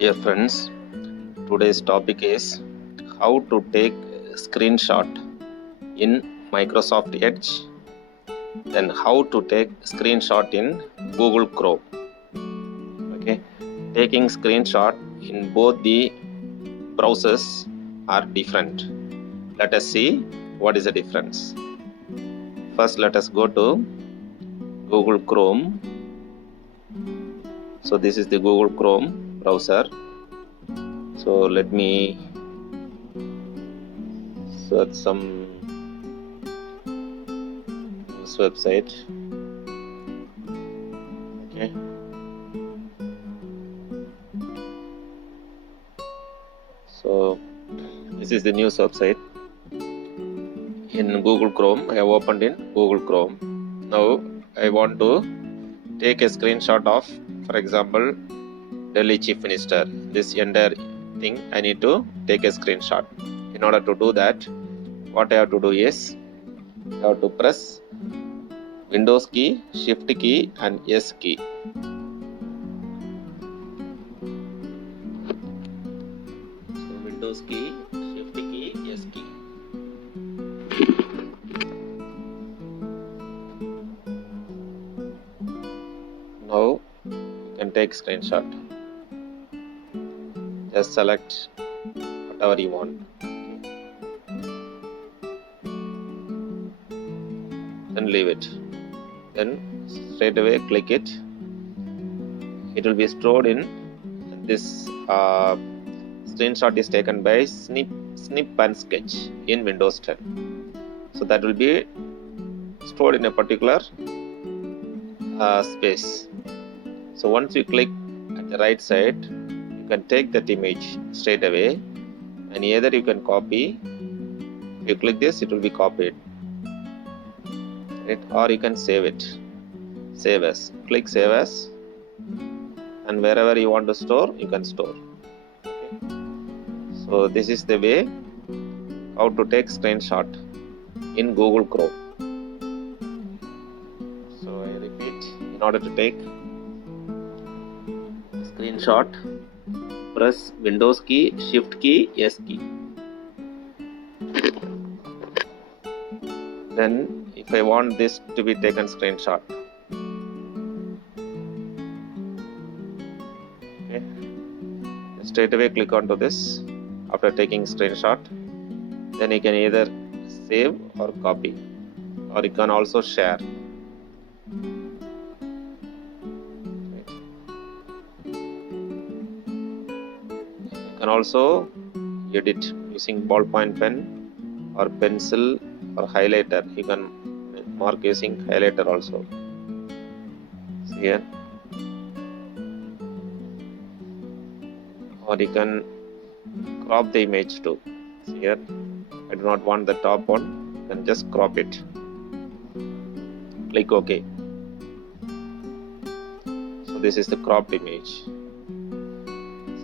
Dear friends, today's topic is how to take screenshot in Microsoft Edge, then how to take screenshot in Google Chrome. Okay, taking screenshot in both the browsers are different. Let us see what is the difference. First, let us go to Google Chrome. So this is the Google Chrome browser. So let me search some news website. Okay. So this is the news website in Google Chrome. I have opened in Google Chrome. Now I want to take a screenshot of, for example, Delhi Chief Minister. This entire thing I need to take a screenshot. In order to do that, what I have to do is I have to press Windows key, Shift key and S key. So Windows key, Shift key, S key. Now you can take screenshot. Just select whatever you want. Then leave it. Then straight away click it. It will be stored in this screenshot is taken by snip and sketch in Windows 10. So that will be stored in a particular space. So once you click at the right side, you can take that image straight away, and either you can copy. If you click this, it will be copied. Right? Or you can save it. Save as. Click save as, and wherever you want to store, you can store. Okay. So this is the way how to take screenshot in Google Chrome. So I repeat, in order to take screenshot, press Windows key, Shift key, S key. Then if I want this to be taken screenshot, okay, straight away click onto this after taking screenshot. Then you can either save or copy, or you can also share. You can also edit using ballpoint pen or pencil or highlighter. You can mark using highlighter also. See here. Or you can crop the image too. See here. I do not want the top one. You can just crop it. Click OK. So this is the cropped image.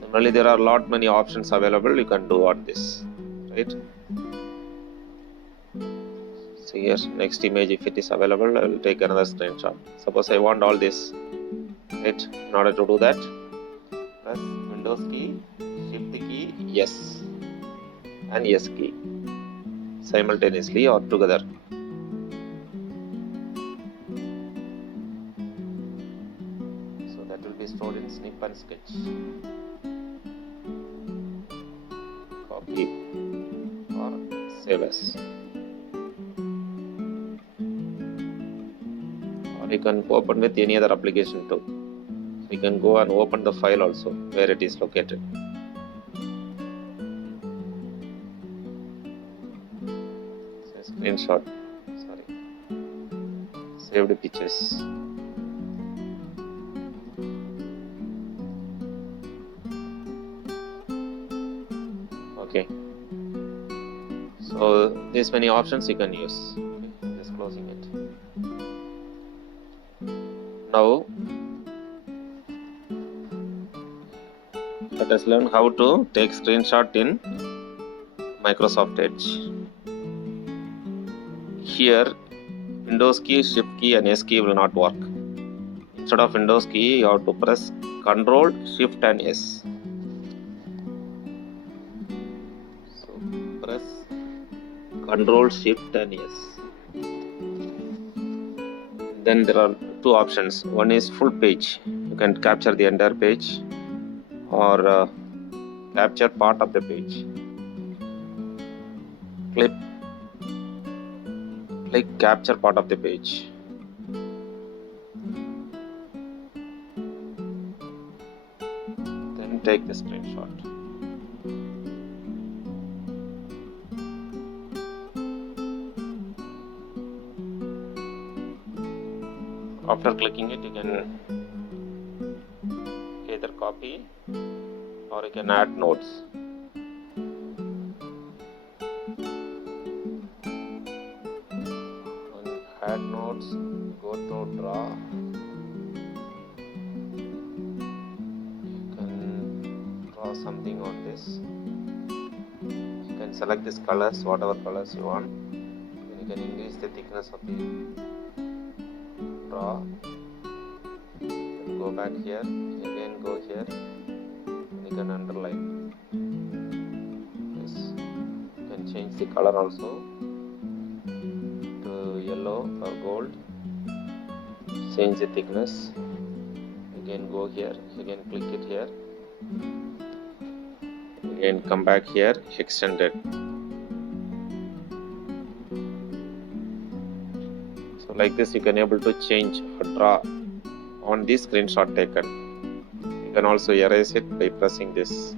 Similarly, there are many options available. You can do on this, right? So here, next image, if it is available, I will take another screenshot. Suppose I want all this, right? In order to do that, press Windows key, Shift key, yes, and S key simultaneously or together. So that will be stored in snip and sketch. Copy or save as. Or you can open with any other application too. You can go and open the file also where it is located. So screenshot, saved pictures. Okay. So these many options you can use. Okay. Just closing it. Now let us learn how to take screenshot in Microsoft Edge. Here Windows key, Shift key and S key will not work. Instead of Windows key, you have to press Ctrl, Shift and S. Ctrl Shift and S. Then there are two options. One is full page. You can capture the entire page or capture part of the page. Click capture part of the page. Then take the screenshot. After clicking it, you can either copy or you can add notes. On add notes, go to draw. You can draw something on this. You can select these colors, whatever colors you want. Then you can increase the thickness of the draw. Then go back here, again go here, and you can underline. Yes, you can change the color also to yellow or gold. Change the thickness. Again go here, again click it here, again come back here, extend it. So like this you can able to change or draw on the screenshot taken. You can also erase it by pressing this.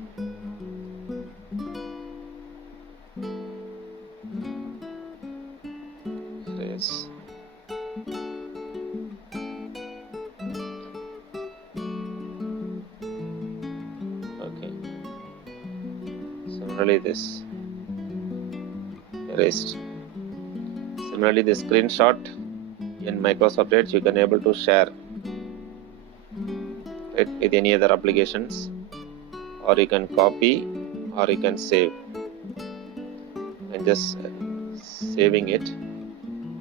Erase. Okay. Similarly this erased. Similarly the screenshot in Microsoft Edge you can able to share it with any other applications, or you can copy or you can save, and just saving it,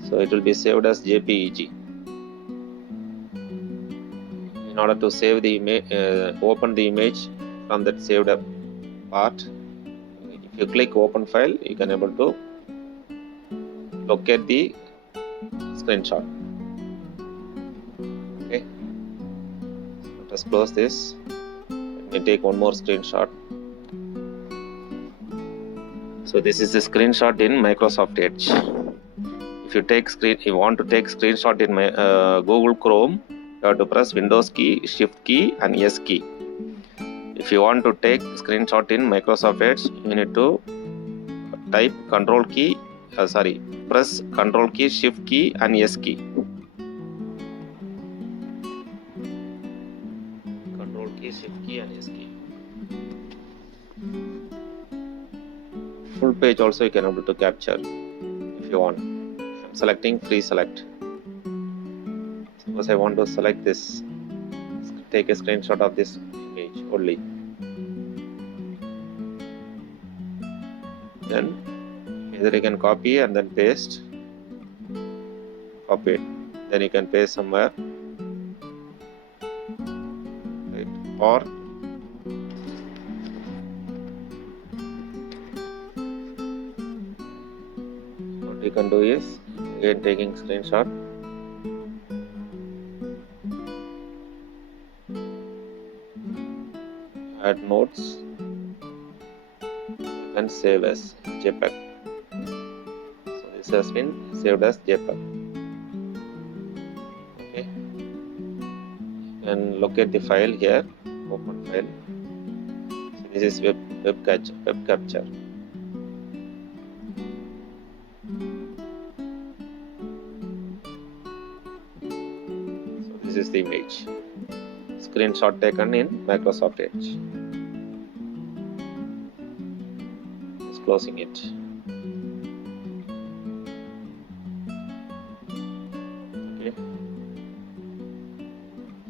so it will be saved as JPEG. In order to save the image, open the image from that saved up part, if you click open file you can able to locate the screenshot. Okay, so let us close this. Let me take one more screenshot. So this is a screenshot in Microsoft Edge. If you want to take screenshot in my Google Chrome, you have to press Windows key, Shift key and S key. If you want to take screenshot in Microsoft Edge, you need to type press Ctrl key, Shift key and S key. Ctrl key, Shift key and S key. Full page also you can able to capture if you want. I'm selecting free select. Suppose I want to select this, take a screenshot of this image only. Then either you can copy and then paste, copy it, then you can paste somewhere, right? Or what you can do is again taking screenshot, add notes and save as JPEG. So this has been saved as JPEG. Okay, and locate the file here, open file. So this is web capture. So this is the image, screenshot taken in Microsoft Edge. Closing it. Okay,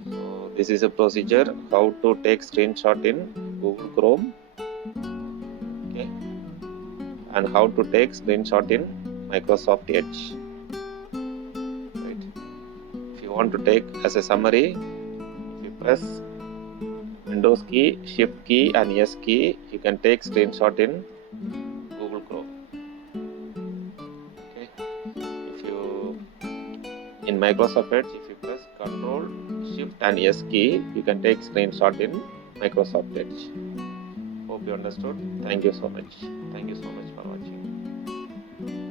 so this is a procedure how to take screenshot in Google Chrome, okay, and how to take screenshot in Microsoft Edge. Right. If you want to take as a summary, if you press Windows key, Shift key and S key, you can take screenshot in Google Chrome. In Microsoft Edge, if you press Ctrl, Shift and S key, you can take screenshot in Microsoft Edge. Hope you understood. Thank you so much. Thank you so much for watching.